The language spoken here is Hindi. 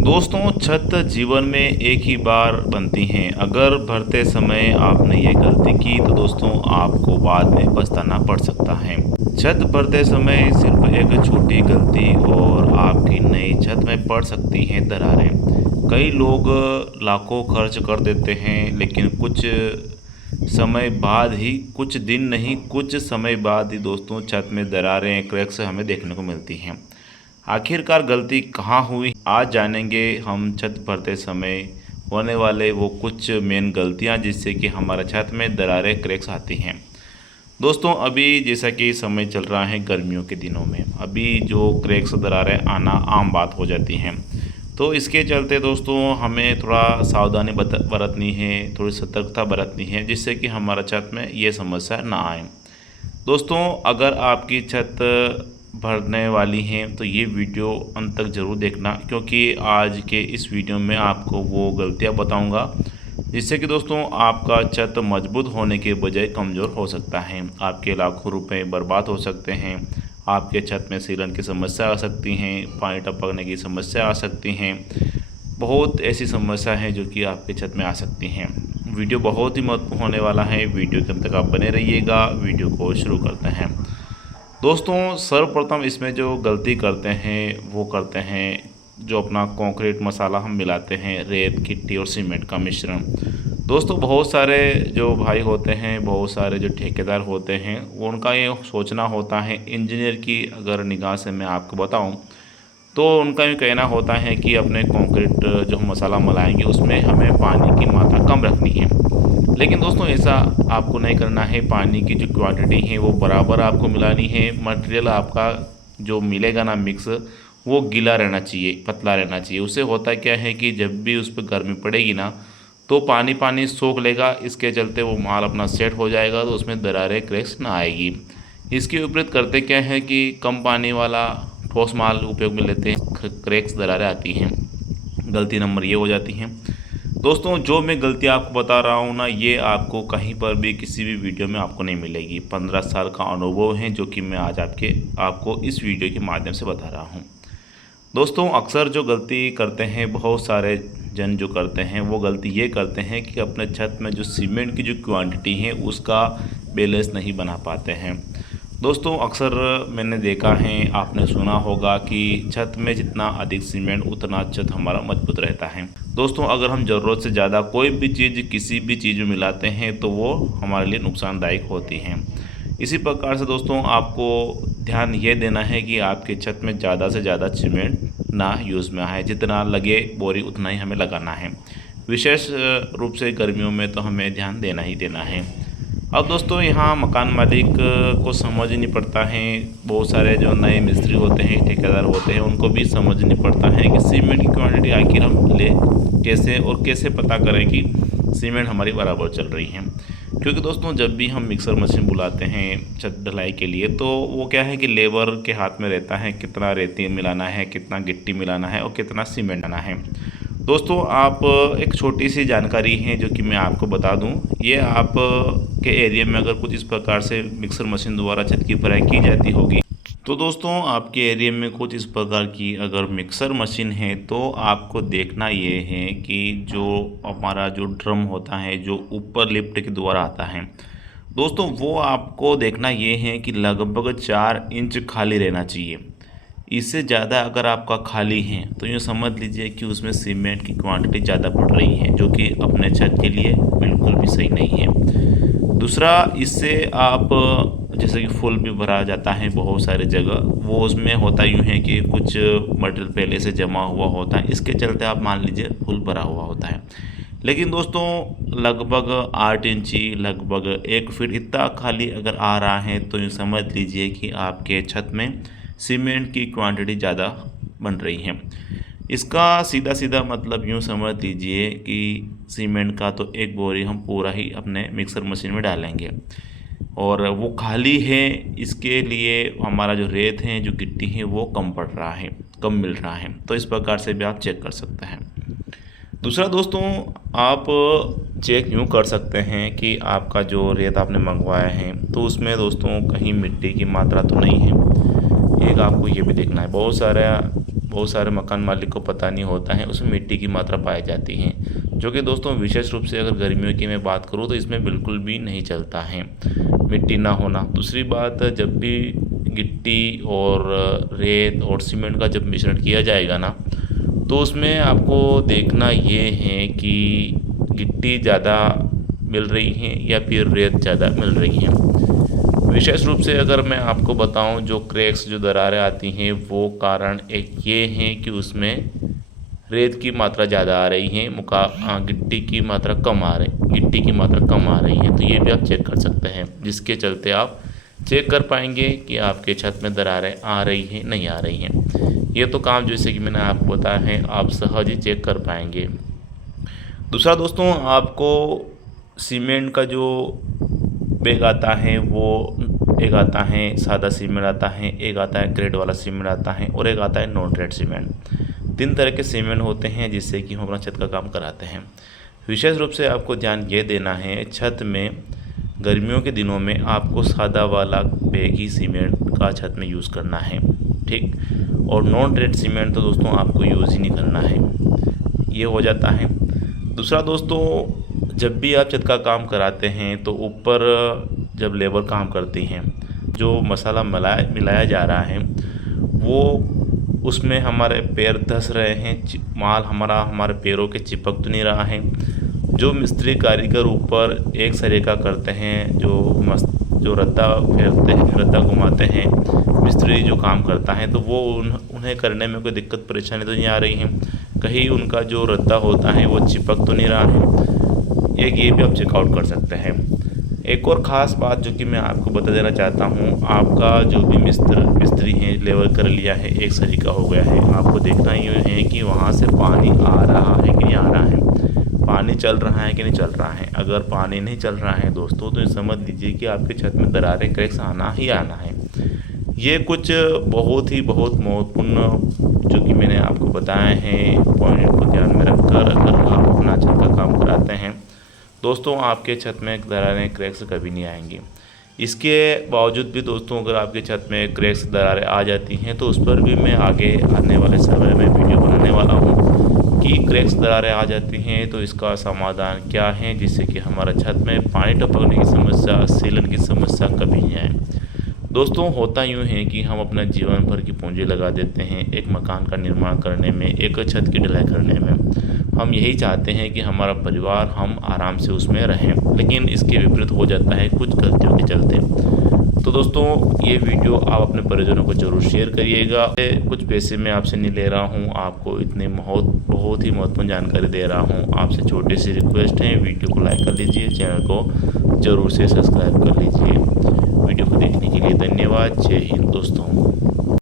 दोस्तों, छत जीवन में एक ही बार बनती हैं। अगर भरते समय आपने ये गलती की तो दोस्तों आपको बाद में पछताना पड़ सकता है। छत भरते समय सिर्फ एक छोटी गलती और आपकी नई छत में पड़ सकती हैं दरारें। कई लोग लाखों खर्च कर देते हैं, लेकिन कुछ दिन नहीं, कुछ समय बाद ही दोस्तों छत में दरारें, क्रैक्स हमें देखने को मिलती हैं। आखिरकार गलती कहाँ हुई, आज जानेंगे हम छत भरते समय होने वाले वो कुछ मेन गलतियाँ जिससे कि हमारा छत में दरारें, क्रैक्स आती हैं। दोस्तों, अभी जैसा कि समय चल रहा है गर्मियों के दिनों में, अभी जो क्रैक्स, दरारें आना आम बात हो जाती हैं। तो इसके चलते दोस्तों हमें थोड़ा सावधानी बरतनी है, थोड़ी सतर्कता बरतनी है, जिससे कि हमारा छत में ये समस्या ना आए। दोस्तों, अगर आपकी छत भरने वाली हैं तो ये वीडियो अंत तक ज़रूर देखना, क्योंकि आज के इस वीडियो में आपको वो गलतियां बताऊंगा जिससे कि दोस्तों आपका छत मजबूत होने के बजाय कमज़ोर हो सकता है। आपके लाखों रुपए बर्बाद हो सकते हैं। आपके छत में सीलन की समस्या आ सकती हैं, पानी टपकने की समस्या आ सकती हैं। बहुत ऐसी समस्या है जो कि आपके छत में आ सकती हैं। वीडियो बहुत ही महत्वपूर्ण होने वाला है, वीडियो के अंत तक आप बने रहिएगा। वीडियो को शुरू करते हैं। दोस्तों, सर्वप्रथम इसमें जो गलती करते हैं वो करते हैं जो अपना कंक्रीट मसाला हम मिलाते हैं, रेत, गिट्टी और सीमेंट का मिश्रण। दोस्तों, बहुत सारे जो भाई होते हैं, बहुत सारे जो ठेकेदार होते हैं, वो उनका ये सोचना होता है, इंजीनियर की अगर निगाह से मैं आपको बताऊं तो उनका ये कहना होता है कि अपने कंक्रीट जो हम मसाला मिलाएंगे उसमें हमें पानी की मात्रा कम रखनी है। लेकिन दोस्तों ऐसा आपको नहीं करना है। पानी की जो क्वांटिटी है वो बराबर आपको मिलानी है। मटेरियल आपका जो मिलेगा ना मिक्स, वो गीला रहना चाहिए, पतला रहना चाहिए। उससे होता क्या है कि जब भी उस पर गर्मी पड़ेगी ना तो पानी पानी सोख लेगा। इसके चलते वो माल अपना सेट हो जाएगा, तो उसमें दरारें, क्रैक्स ना आएगी। इसके विपरीत करते क्या है कि कम पानी वाला ठोस माल उपयोग में लेते हैं, क्रैक्स, दरारें आती हैं। गलती नंबर ये हो जाती हैं। दोस्तों, जो मैं गलती आपको बता रहा हूँ ना, ये आपको कहीं पर भी किसी भी वीडियो में आपको नहीं मिलेगी। 15 साल का अनुभव है जो कि मैं आज आपको इस वीडियो के माध्यम से बता रहा हूँ। दोस्तों, अक्सर जो गलती करते हैं बहुत सारे जन जो करते हैं, वो गलती ये करते हैं कि अपने छत में जो सीमेंट की जो क्वांटिटी है उसका बैलेंस नहीं बना पाते हैं। दोस्तों, अक्सर मैंने देखा है, आपने सुना होगा कि छत में जितना अधिक सीमेंट उतना छत हमारा मजबूत रहता है। दोस्तों, अगर हम ज़रूरत से ज़्यादा कोई भी चीज़ किसी भी चीज़ में मिलाते हैं तो वो हमारे लिए नुकसानदायक होती हैं। इसी प्रकार से दोस्तों आपको ध्यान ये देना है कि आपके छत में ज़्यादा से ज़्यादा सीमेंट ना यूज़ में आए। जितना लगे बोरी उतना ही हमें लगाना है। विशेष रूप से गर्मियों में तो हमें ध्यान देना ही देना है। अब दोस्तों यहाँ मकान मालिक को समझ नहीं पड़ता है, बहुत सारे जो नए मिस्त्री होते हैं, ठेकेदार होते हैं, उनको भी समझ नहीं पड़ता है कि सीमेंट की क्वांटिटी आखिर हम ले कैसे और कैसे पता करें कि सीमेंट हमारी बराबर चल रही है। क्योंकि दोस्तों जब भी हम मिक्सर मशीन बुलाते हैं छत ढलाई के लिए, तो वो क्या है कि लेबर के हाथ में रहता है कितना रेती मिलाना है, कितना गिट्टी मिलाना है और कितना सीमेंट डालना है। दोस्तों, आप एक छोटी सी जानकारी है जो कि मैं आपको बता दूं, ये आप के एरिया में अगर कुछ इस प्रकार से मिक्सर मशीन द्वारा छत की भराई की जाती होगी, तो दोस्तों आपके एरिया में कुछ इस प्रकार की अगर मिक्सर मशीन है, तो आपको देखना ये है कि जो हमारा जो ड्रम होता है जो ऊपर लिफ्ट के द्वारा आता है, दोस्तों वो आपको देखना ये है कि लगभग 4 इंच खाली रहना चाहिए। इससे ज़्यादा अगर आपका खाली है तो यूँ समझ लीजिए कि उसमें सीमेंट की क्वांटिटी ज़्यादा पड़ रही है, जो कि अपने छत के लिए बिल्कुल भी सही नहीं है। दूसरा, इससे आप जैसे कि फुल भी भरा जाता है बहुत सारे जगह, वो उसमें होता यूँ है कि कुछ मटेरियल पहले से जमा हुआ होता है, इसके चलते आप मान लीजिए फुल भरा हुआ होता है। लेकिन दोस्तों लगभग 8 इंची, लगभग 1 फीट इतना खाली अगर आ रहा है तो यूँ समझ लीजिए कि आपके छत में सीमेंट की क्वांटिटी ज़्यादा बन रही है। इसका सीधा सीधा मतलब यूँ समझ लीजिए कि सीमेंट का तो एक बोरी हम पूरा ही अपने मिक्सर मशीन में डालेंगे और वो खाली है, इसके लिए हमारा जो रेत है, जो गिट्टी है, वो कम पड़ रहा है, कम मिल रहा है। तो इस प्रकार से भी आप चेक कर सकते हैं। दूसरा दोस्तों, आप चेक यूँ कर सकते हैं कि आपका जो रेत आपने मंगवाया है तो उसमें दोस्तों कहीं मिट्टी की मात्रा तो नहीं है। एक आपको ये भी देखना है, बहुत सारा बहुत सारे मकान मालिक को पता नहीं होता है, उसमें मिट्टी की मात्रा पाई जाती है, जो कि दोस्तों विशेष रूप से अगर गर्मियों की मैं बात करूँ तो इसमें बिल्कुल भी नहीं चलता है मिट्टी ना होना। दूसरी बात, जब भी गिट्टी और रेत और सीमेंट का जब मिश्रण किया जाएगा ना, तो उसमें आपको देखना ये है कि गिट्टी ज़्यादा मिल रही है या फिर रेत ज़्यादा मिल रही है। विशेष रूप से अगर मैं आपको बताऊं, जो क्रैक्स, जो दरारें आती हैं, वो कारण एक ये है कि उसमें रेत की मात्रा ज़्यादा आ रही है, गिट्टी की मात्रा कम आ रही, गिट्टी की मात्रा कम आ रही है। तो ये भी आप चेक कर सकते हैं, जिसके चलते आप चेक कर पाएंगे कि आपके छत में दरारें आ रही हैं नहीं आ रही हैं। ये तो काम जैसे कि मैंने आपको बताया है, आप सहज ही चेक कर पाएंगे। दूसरा दोस्तों, आपको सीमेंट का जो बैग आता है, वो एक आता है सादा सीमेंट आता है, एक आता है ग्रेड वाला सीमेंट आता है, और एक आता है नॉन ग्रेड सीमेंट। 3 तरह के सीमेंट होते हैं जिससे कि हम अपना छत का काम कराते हैं। विशेष रूप से आपको ध्यान ये देना है, छत में गर्मियों के दिनों में आपको सादा वाला बैग ही सीमेंट का छत में यूज़ करना है, ठीक। और नॉन ग्रेड सीमेंट तो दोस्तों आपको यूज़ ही नहीं करना है, ये हो जाता है। दूसरा दोस्तों, जब भी आप छत का काम कराते हैं तो ऊपर जब लेबर काम करती हैं, जो मसाला मिलाया जा रहा है, वो उसमें हमारे पैर धंस रहे हैं, माल हमारे पैरों के चिपक तो नहीं रहा है। जो मिस्त्री कारीगर ऊपर एक सरीका करते हैं, जो रद्दा फेरते हैं, रद्दा घुमाते हैं, मिस्त्री जो काम करता है, तो वो उन्हें करने में कोई दिक्कत परेशानी तो नहीं आ रही है। कहीं उनका जो रद्दा होता है वो चिपक तो नहीं रहा है, ये भी आप चेकआउट कर सकते हैं। एक और ख़ास बात जो कि मैं आपको बता देना चाहता हूँ, आपका जो भी मिस्त्री हैं, लेबर कर लिया है, एक सरीका हो गया है, आपको देखना ये है कि वहाँ से पानी आ रहा है कि नहीं आ रहा है, पानी चल रहा है कि नहीं चल रहा है। अगर पानी नहीं चल रहा है दोस्तों, तो समझ लीजिए कि आपके छत में दरारें, क्रैक्स आना ही आना है। ये कुछ बहुत महत्वपूर्ण जो कि मैंने आपको बताया है, पॉइंट को ध्यान में रखकर अगर आप अपना छत का काम कराते हैं दोस्तों, आपके छत में दरारें, क्रैक्स कभी नहीं आएंगी। इसके बावजूद भी दोस्तों, अगर आपके छत में क्रैक्स, दरारें आ जाती हैं, तो उस पर भी मैं आगे आने वाले समय में वीडियो बनाने वाला हूँ कि क्रैक्स, दरारें आ जाती हैं तो इसका समाधान क्या है, जिससे कि हमारा छत में पानी टपकने की समस्या, सीलन की समस्या कभी नहीं आए। दोस्तों, होता यूँ है कि हम अपना जीवन भर की पूंजी लगा देते हैं एक मकान का निर्माण करने में, एक छत की ढलाई करने में। हम यही चाहते हैं कि हमारा परिवार, हम आराम से उसमें रहें, लेकिन इसके विपरीत हो जाता है कुछ गलतियों के चलते। तो दोस्तों, ये वीडियो आप अपने परिजनों को ज़रूर शेयर करिएगा। कुछ पैसे मैं आपसे नहीं ले रहा हूँ, आपको इतने बहुत ही महत्वपूर्ण जानकारी दे रहा हूँ। आपसे छोटी सी रिक्वेस्ट है, वीडियो को लाइक कर लीजिए, चैनल को ज़रूर से सब्सक्राइब कर लीजिए। वीडियो को देखने के लिए धन्यवाद। जय हिंद दोस्तों।